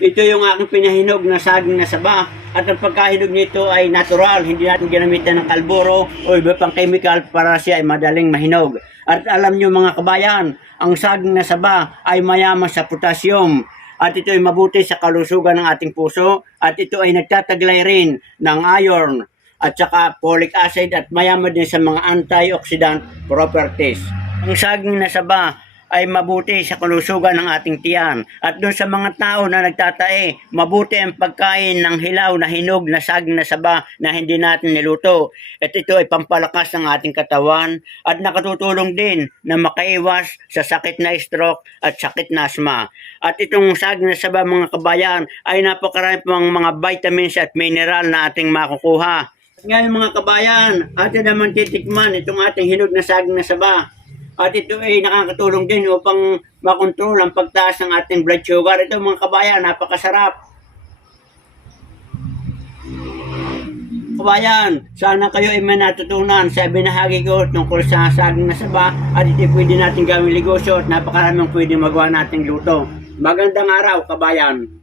Ito yung aking pinahinog na saging na saba. At ang pagkahinog nito ay natural. Hindi natin ginamitan ng kalburo o iba pang chemical para siya ay madaling mahinog. At alam nyo mga kabayan, ang saging na saba ay mayaman sa potassium. At ito ay mabuti sa kalusugan ng ating puso. At ito ay nagtataglay rin ng iron at saka folic acid at mayaman din sa mga antioxidant properties. Ang saging na saba ay mabuti sa kalusugan ng ating tiyan. At doon sa mga tao na nagtatae, mabuti ang pagkain ng hilaw na hinog na saging na saba na hindi natin niluto. At ito ay pampalakas ng ating katawan at nakatutulong din na makaiwas sa sakit na stroke at sakit na asma. At itong saging na saba mga kabayan ay napakarami pang mga vitamins at mineral na ating makukuha. Ngayon mga kabayan, atin naman titikman itong ating hinog na saging na saba. At ito ay nakakatulong din upang makontrol ang pagtaas ng ating blood sugar. Ito mga kabayan, napakasarap. Kabayan, sana kayo ay may natutunan sa binahagi ko tungkol sa saging na saba at ito pwede natin gawing negosyo at napakaraming pwede magawa nating luto. Magandang araw kabayan.